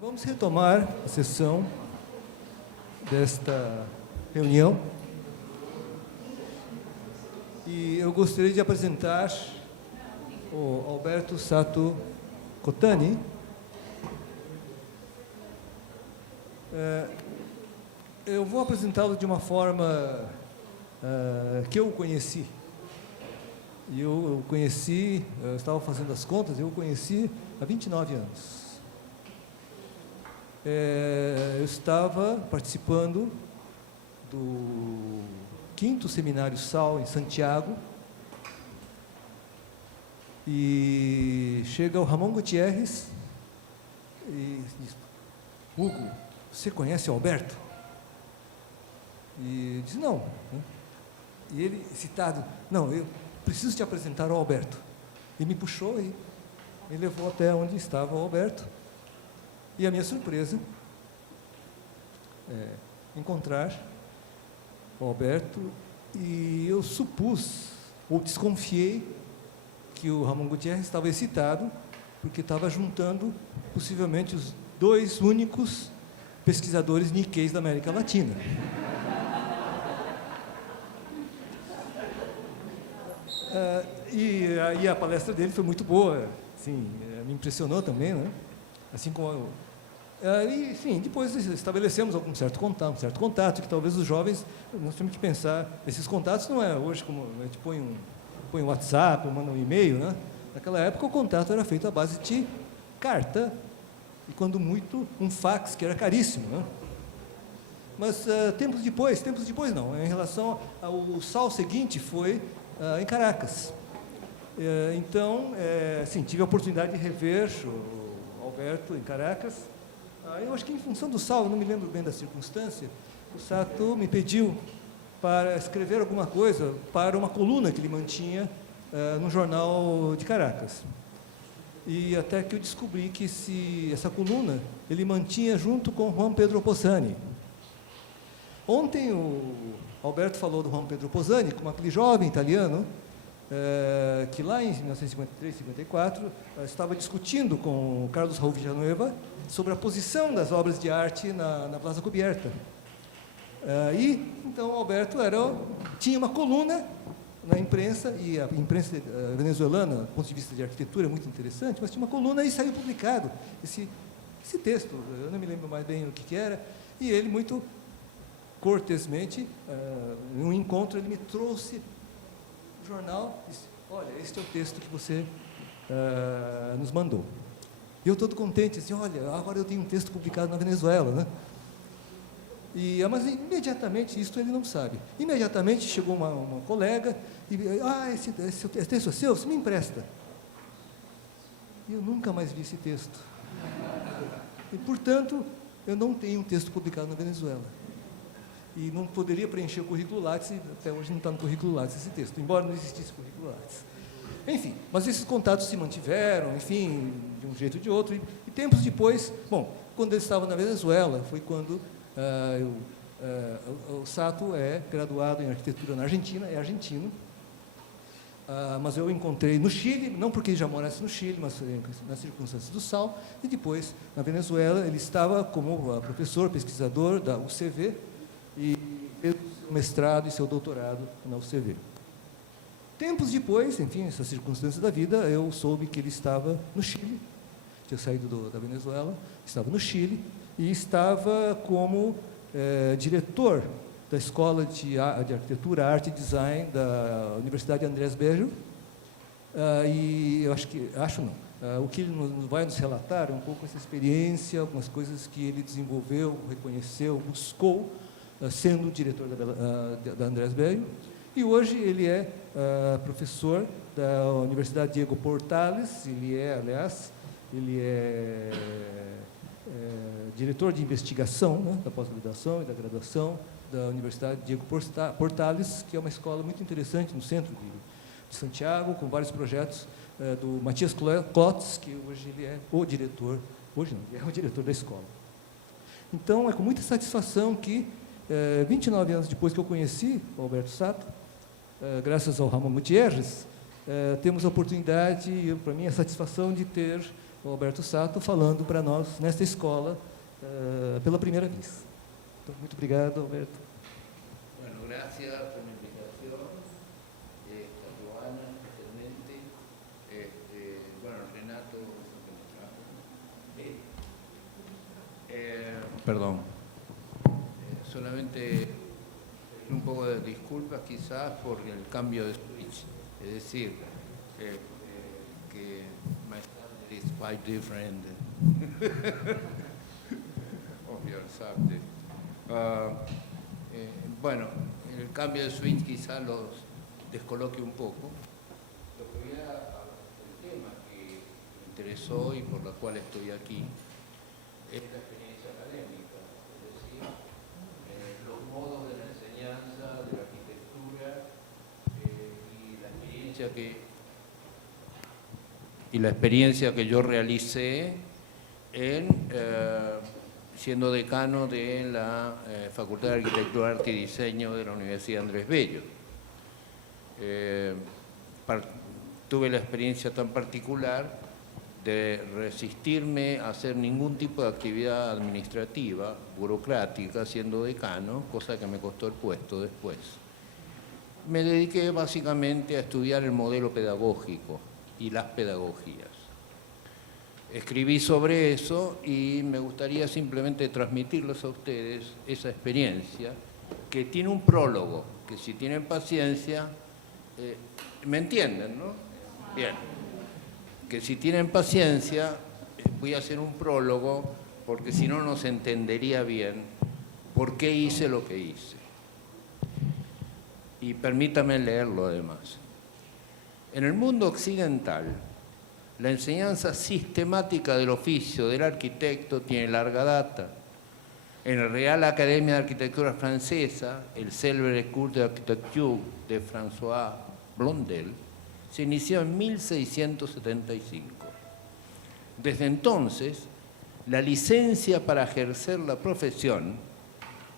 Vamos retomar a sessão desta reunião e eu gostaria de apresentar o Alberto Sato Cotani. Eu vou apresentá-lo de uma forma que eu o conheci. E eu conheci, eu estava fazendo as contas, eu o conheci há 29 anos. Eu estava participando do 5º Seminário SAL em Santiago e chega o Ramon Gutierrez e diz: Hugo, você conhece o Alberto? E diz: não. E ele, excitado: não, eu preciso te apresentar ao Alberto. E me puxou e me levou até onde estava o Alberto. E a minha surpresa é encontrar o Alberto, e eu supus, ou desconfiei, que o Ramon Gutierrez estava excitado, porque estava juntando, possivelmente, os 2 únicos pesquisadores Nikkeis da América Latina. E aí a palestra dele foi muito boa, assim, me impressionou também, né? Assim como e, enfim, depois estabelecemos um certo contato, que talvez os jovens, nós temos que pensar, esses contatos não é hoje como a gente põe um WhatsApp, manda um e-mail, né? Naquela época o contato era feito à base de carta, e quando muito, um fax, que era caríssimo, né? Mas tempos depois não, em relação ao SAL seguinte foi em Caracas. Então, sim, tive a oportunidade de rever o Alberto em Caracas. Eu acho que em função do SAL, não me lembro bem da circunstância, o Sato me pediu para escrever alguma coisa para uma coluna que ele mantinha no jornal de Caracas. E até que eu descobri que essa coluna ele mantinha junto com Juan Pedro Pozzani. Ontem o Alberto falou do Juan Pedro Pozzani, como aquele jovem italiano, que lá em 1953, 54, estava discutindo com o Carlos Raul Villanueva sobre a posição das obras de arte na Plaza Cubierta. E, então, o Alberto tinha uma coluna na imprensa, e a imprensa venezuelana, do ponto de vista de arquitetura, é muito interessante, mas tinha uma coluna e saiu publicado esse texto, eu não me lembro mais bem o que era, e ele, muito cortesmente, em um encontro, ele me trouxe o jornal e disse: olha, este é o texto que você nos mandou. E eu todo contente, disse: olha, agora eu tenho um texto publicado na Venezuela, né? Mas imediatamente, isso ele não sabe, imediatamente chegou uma colega e: esse texto é seu, você me empresta. E eu nunca mais vi esse texto. E, portanto, eu não tenho um texto publicado na Venezuela. E não poderia preencher o currículo Lattes, e até hoje não está no currículo Lattes esse texto, embora não existisse currículo Lattes. Enfim, mas esses contatos se mantiveram, enfim, de um jeito ou de outro, e tempos depois, quando ele estava na Venezuela, foi quando o Sato é graduado em arquitetura na Argentina, é argentino, mas eu o encontrei no Chile, não porque ele já morasse no Chile, mas nas circunstâncias do SAL, e depois, na Venezuela, ele estava como professor, pesquisador da UCV, e fez seu mestrado e seu doutorado na UCV. Tempos depois, enfim, essas circunstâncias da vida, eu soube que ele estava no Chile, tinha saído da Venezuela, estava no Chile, e estava como diretor da Escola de Arquitetura, Arte e Design da Universidade Andrés Bello, e eu o que ele vai nos relatar é um pouco essa experiência, algumas coisas que ele desenvolveu, reconheceu, buscou, sendo diretor da Andrés Bello, e hoje ele é professor da Universidade Diego Portales, ele é diretor de investigação, né, da pós-graduação e da graduação da Universidade Diego Portales, que é uma escola muito interessante no centro de Santiago, com vários projetos do Matias Klotz, que hoje ele é o diretor, ele é o diretor da escola. Então, é com muita satisfação que 29 anos depois que eu conheci o Alberto Sato, graças ao Ramon Gutierrez, temos a oportunidade, para mim, a satisfação de ter o Alberto Sato, falando para nós nesta escola pela primeira vez. Então, muito obrigado, Alberto. Bueno, gracias por la invitación, a Joana especialmente, bueno, Renato, perdón, solamente un poco de disculpas quizás por el cambio de switch, es decir, que my subject is quite different of your subject. Bueno, el cambio de switch quizás los descoloque un poco. Lo que voy el tema que me interesó y por la cual estoy aquí es la experiencia académica, es decir, los modos de la enseñanza, de la arquitectura y la experiencia que yo realicé en siendo decano de la Facultad de Arquitectura, Arte y Diseño de la Universidad Andrés Bello. Tuve la experiencia tan particular de resistirme a hacer ningún tipo de actividad administrativa, burocrática, siendo decano, cosa que me costó el puesto después. Me dediqué básicamente a estudiar el modelo pedagógico y las pedagogías. Escribí sobre eso y me gustaría simplemente transmitirles a ustedes esa experiencia que tiene un prólogo, que si tienen paciencia, ¿me entienden, no? Bien, que si tienen paciencia voy a hacer un prólogo porque si no, no se entendería bien por qué hice lo que hice. Y permítame leerlo además. En el mundo occidental, la enseñanza sistemática del oficio del arquitecto tiene larga data. En la Real Academia de Arquitectura Francesa, el célebre Cours d'Architecture de François Blondel se inició en 1675. Desde entonces, la licencia para ejercer la profesión,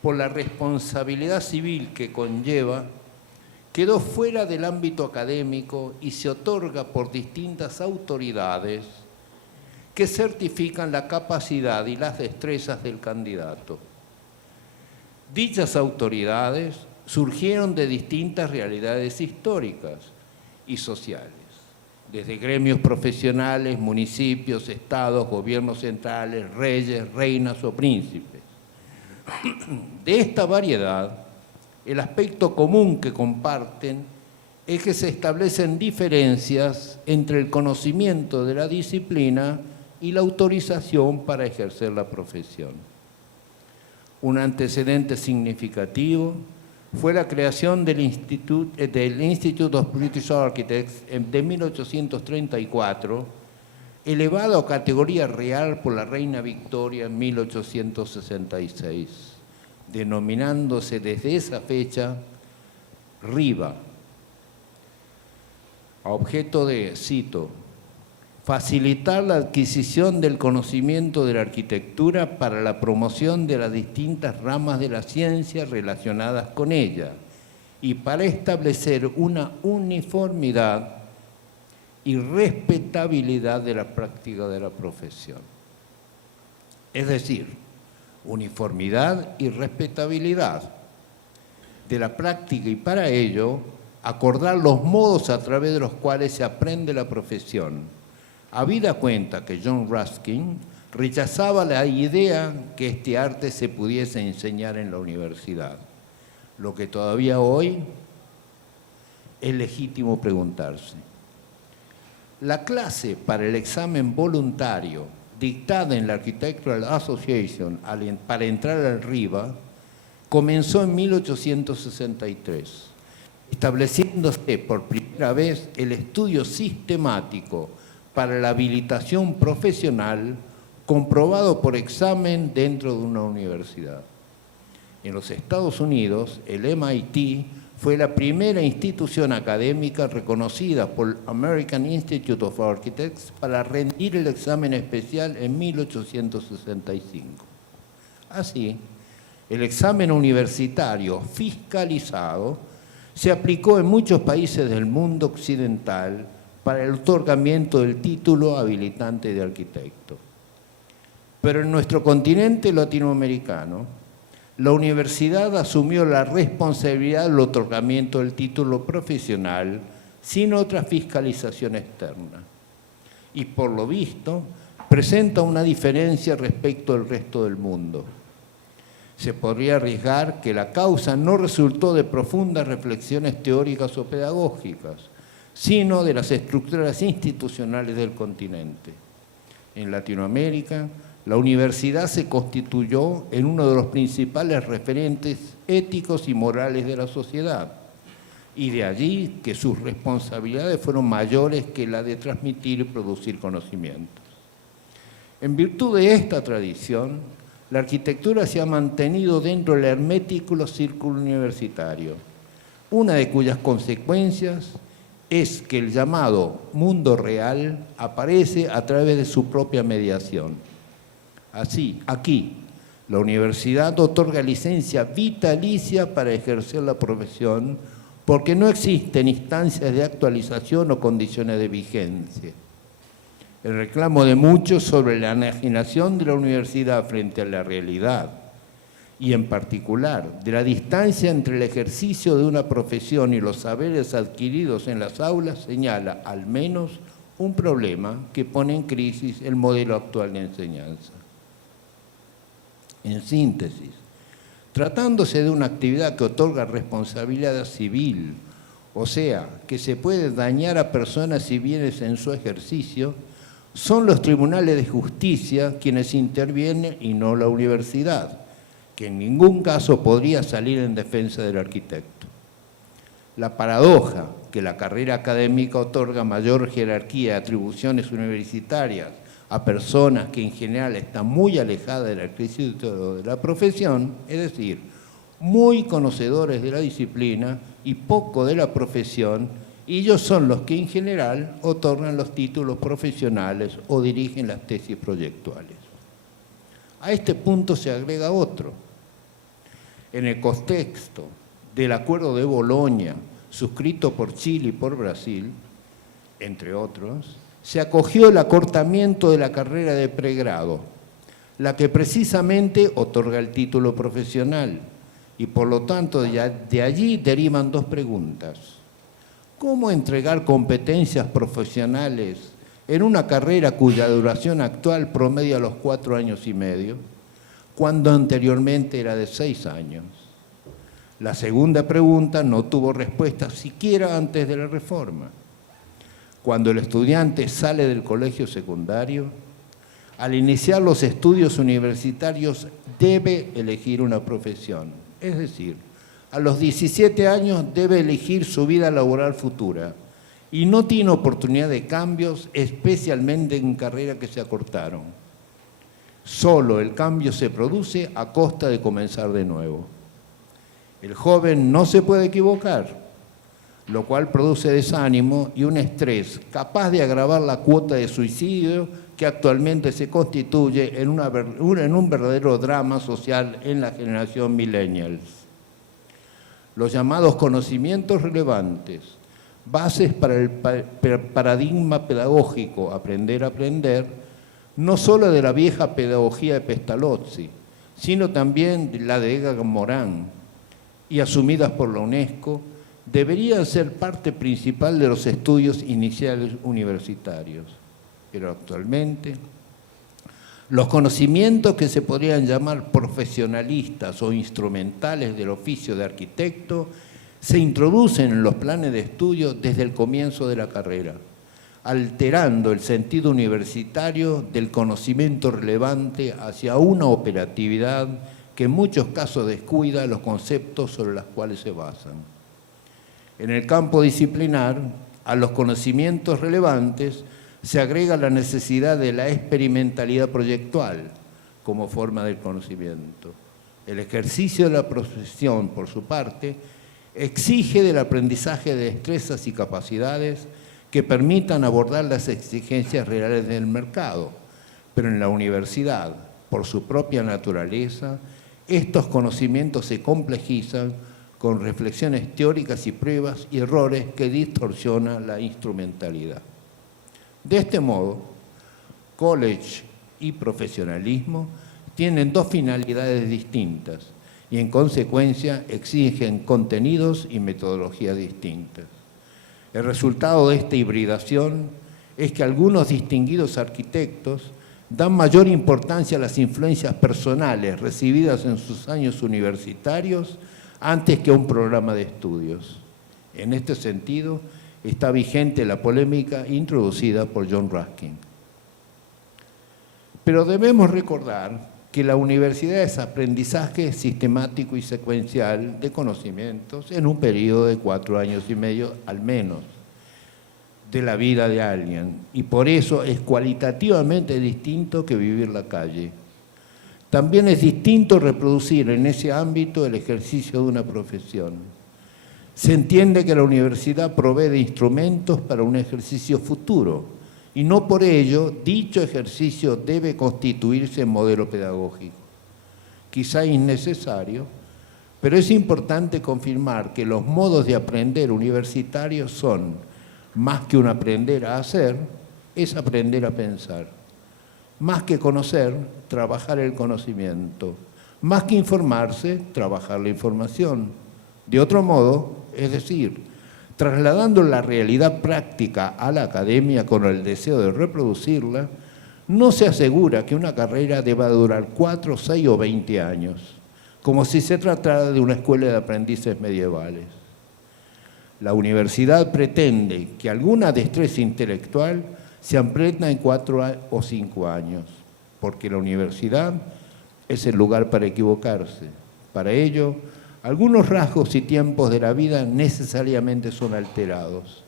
por la responsabilidad civil que conlleva, quedó fuera del ámbito académico y se otorga por distintas autoridades que certifican la capacidad y las destrezas del candidato. Dichas autoridades surgieron de distintas realidades históricas y sociales, desde gremios profesionales, municipios, estados, gobiernos centrales, reyes, reinas o príncipes. De esta variedad, el aspecto común que comparten es que se establecen diferencias entre el conocimiento de la disciplina y la autorización para ejercer la profesión. Un antecedente significativo fue la creación del Institute of British Architects de 1834, elevado a categoría real por la reina Victoria en 1866. Denominándose desde esa fecha RIVA, a objeto de, cito, facilitar la adquisición del conocimiento de la arquitectura para la promoción de las distintas ramas de la ciencia relacionadas con ella y para establecer una uniformidad y respetabilidad de la práctica de la profesión. Es decir, uniformidad y respetabilidad de la práctica y para ello acordar los modos a través de los cuales se aprende la profesión. Habida cuenta que John Ruskin rechazaba la idea que este arte se pudiese enseñar en la universidad, lo que todavía hoy es legítimo preguntarse. La clase para el examen voluntario dictada en la Architectural Association para entrar al RIVA, comenzó en 1863, estableciéndose por primera vez el estudio sistemático para la habilitación profesional comprobado por examen dentro de una universidad. En los Estados Unidos, el MIT fue la primera institución académica reconocida por American Institute of Architects para rendir el examen especial en 1865. Así, el examen universitario fiscalizado se aplicó en muchos países del mundo occidental para el otorgamiento del título habilitante de arquitecto. Pero en nuestro continente latinoamericano, la universidad asumió la responsabilidad del otorgamiento del título profesional sin otra fiscalización externa. Y por lo visto, presenta una diferencia respecto al resto del mundo. Se podría arriesgar que la causa no resultó de profundas reflexiones teóricas o pedagógicas, sino de las estructuras institucionales del continente. En Latinoamérica, la universidad se constituyó en uno de los principales referentes éticos y morales de la sociedad, y de allí que sus responsabilidades fueron mayores que la de transmitir y producir conocimientos. En virtud de esta tradición, la arquitectura se ha mantenido dentro del hermético círculo universitario, una de cuyas consecuencias es que el llamado mundo real aparece a través de su propia mediación. Así, aquí, la universidad otorga licencia vitalicia para ejercer la profesión porque no existen instancias de actualización o condiciones de vigencia. El reclamo de muchos sobre la enajenación de la universidad frente a la realidad y en particular de la distancia entre el ejercicio de una profesión y los saberes adquiridos en las aulas señala al menos un problema que pone en crisis el modelo actual de enseñanza. En síntesis, tratándose de una actividad que otorga responsabilidad civil, o sea, que se puede dañar a personas y bienes en su ejercicio, son los tribunales de justicia quienes intervienen y no la universidad, que en ningún caso podría salir en defensa del arquitecto. La paradoja que la carrera académica otorga mayor jerarquía y atribuciones universitarias a personas que en general están muy alejadas del ejercicio de la profesión, es decir, muy conocedores de la disciplina y poco de la profesión, y ellos son los que en general otorgan los títulos profesionales o dirigen las tesis proyectuales. A este punto se agrega otro. En el contexto del Acuerdo de Bolonia, suscrito por Chile y por Brasil, entre otros, se acogió el acortamiento de la carrera de pregrado, la que precisamente otorga el título profesional, y por lo tanto de allí derivan dos preguntas. ¿Cómo entregar competencias profesionales en una carrera cuya duración actual promedia los 4 años y medio, cuando anteriormente era de 6 años? La segunda pregunta no tuvo respuesta siquiera antes de la reforma. Cuando el estudiante sale del colegio secundario, al iniciar los estudios universitarios debe elegir una profesión. Es decir, a los 17 años debe elegir su vida laboral futura y no tiene oportunidad de cambios, especialmente en carreras que se acortaron. Solo el cambio se produce a costa de comenzar de nuevo. El joven no se puede equivocar, lo cual produce desánimo y un estrés capaz de agravar la cuota de suicidio que actualmente se constituye en un verdadero drama social en la generación millennials. Los llamados conocimientos relevantes, bases para el paradigma pedagógico, aprender a aprender, no solo de la vieja pedagogía de Pestalozzi, sino también de la de Edgar Morin, y asumidas por la UNESCO, deberían ser parte principal de los estudios iniciales universitarios. Pero actualmente, los conocimientos que se podrían llamar profesionalistas o instrumentales del oficio de arquitecto se introducen en los planes de estudio desde el comienzo de la carrera, alterando el sentido universitario del conocimiento relevante hacia una operatividad que en muchos casos descuida los conceptos sobre los cuales se basan. En el campo disciplinar, a los conocimientos relevantes se agrega la necesidad de la experimentalidad proyectual como forma del conocimiento. El ejercicio de la profesión, por su parte, exige del aprendizaje de destrezas y capacidades que permitan abordar las exigencias reales del mercado, pero en la universidad, por su propia naturaleza, estos conocimientos se complejizan con reflexiones teóricas y pruebas y errores que distorsionan la instrumentalidad. De este modo, college y profesionalismo tienen dos finalidades distintas y en consecuencia exigen contenidos y metodologías distintas. El resultado de esta hibridación es que algunos distinguidos arquitectos dan mayor importancia a las influencias personales recibidas en sus años universitarios antes que a un programa de estudios. En este sentido, está vigente la polémica introducida por John Ruskin. Pero debemos recordar que la universidad es aprendizaje sistemático y secuencial de conocimientos en un periodo de 4 años y medio al menos de la vida de alguien, y por eso es cualitativamente distinto que vivir la calle. También es distinto reproducir en ese ámbito el ejercicio de una profesión. Se entiende que la universidad provee de instrumentos para un ejercicio futuro, y no por ello dicho ejercicio debe constituirse en modelo pedagógico. Quizá innecesario, pero es importante confirmar que los modos de aprender universitarios son, más que un aprender a hacer, es aprender a pensar. Más que conocer, trabajar el conocimiento. Más que informarse, trabajar la información. De otro modo, es decir, trasladando la realidad práctica a la academia con el deseo de reproducirla, no se asegura que una carrera deba durar 4, 6 o 20 años, como si se tratara de una escuela de aprendices medievales. La universidad pretende que alguna destreza intelectual se aprenda en 4 o 5 años, porque la universidad es el lugar para equivocarse. Para ello, algunos rasgos y tiempos de la vida necesariamente son alterados,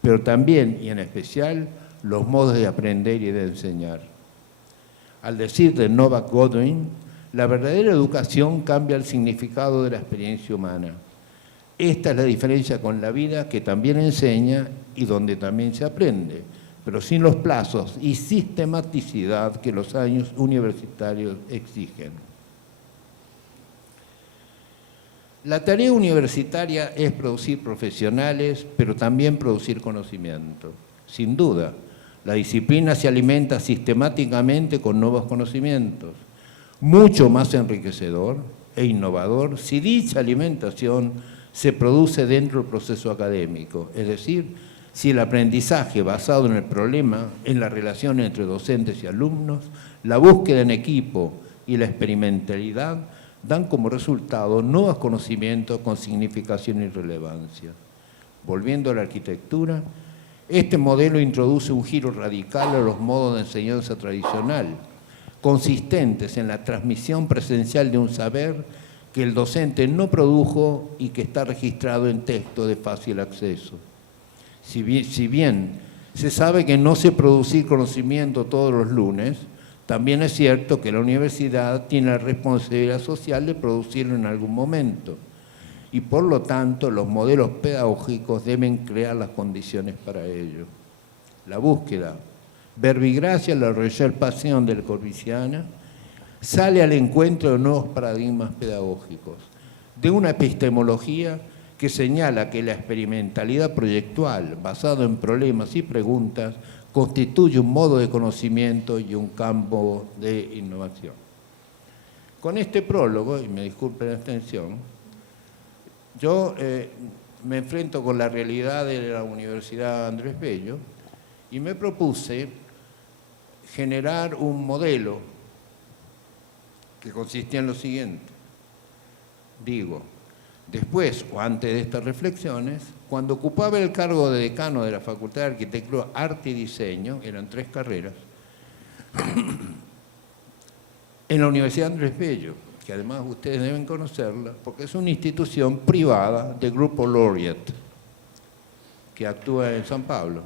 pero también y en especial los modos de aprender y de enseñar. Al decir de Novak Godwin, la verdadera educación cambia el significado de la experiencia humana. Esta es la diferencia con la vida, que también enseña y donde también se aprende, pero sin los plazos y sistematicidad que los años universitarios exigen. La tarea universitaria es producir profesionales, pero también producir conocimiento. Sin duda, la disciplina se alimenta sistemáticamente con nuevos conocimientos, mucho más enriquecedor e innovador si dicha alimentación se produce dentro del proceso académico, es decir, si el aprendizaje basado en el problema, en la relación entre docentes y alumnos, la búsqueda en equipo y la experimentalidad dan como resultado nuevos conocimientos con significación y relevancia. Volviendo a la arquitectura, este modelo introduce un giro radical a los modos de enseñanza tradicional, consistentes en la transmisión presencial de un saber que el docente no produjo y que está registrado en texto de fácil acceso. Si bien se sabe que no se produce conocimiento todos los lunes, también es cierto que la universidad tiene la responsabilidad social de producirlo en algún momento y por lo tanto los modelos pedagógicos deben crear las condiciones para ello. La búsqueda verbigracia, la recherche-passion del Corbusiana, sale al encuentro de nuevos paradigmas pedagógicos, de una epistemología que señala que la experimentalidad proyectual, basada en problemas y preguntas, constituye un modo de conocimiento y un campo de innovación. Con este prólogo, y me disculpen la extensión, yo me enfrento con la realidad de la Universidad Andrés Bello y me propuse generar un modelo que consistía en lo siguiente. Digo, después o antes de estas reflexiones, cuando ocupaba el cargo de decano de la Facultad de Arquitectura, Arte y Diseño, eran 3 carreras, en la Universidad Andrés Bello, que además ustedes deben conocerla, porque es una institución privada del Grupo Laureate, que actúa en San Pablo.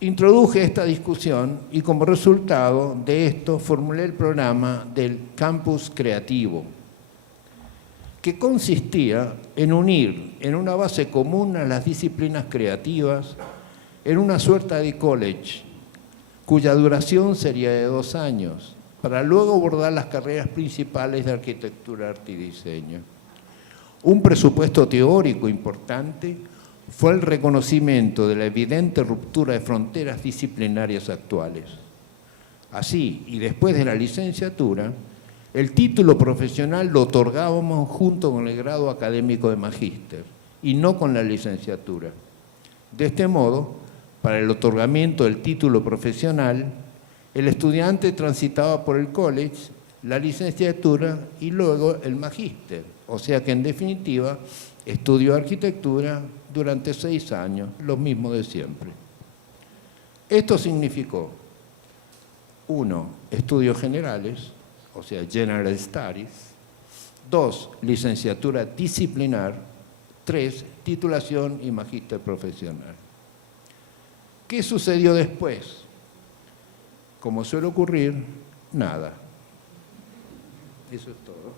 Introduje esta discusión y como resultado de esto formulé el programa del Campus Creativo, que consistía en unir en una base común a las disciplinas creativas en una suerte de college, cuya duración sería de 2 años, para luego abordar las carreras principales de arquitectura, arte y diseño. Un presupuesto teórico importante fue el reconocimiento de la evidente ruptura de fronteras disciplinarias actuales. Así, y después de la licenciatura, el título profesional lo otorgábamos junto con el grado académico de magíster y no con la licenciatura. De este modo, para el otorgamiento del título profesional, el estudiante transitaba por el college, la licenciatura y luego el magíster. O sea que, en definitiva, estudió arquitectura durante 6 años, lo mismo de siempre. Esto significó: 1, estudios generales, o sea, General Studies; 2, licenciatura disciplinar; 3, titulación y magíster profesional. ¿Qué sucedió después? Como suele ocurrir, nada. Eso es todo.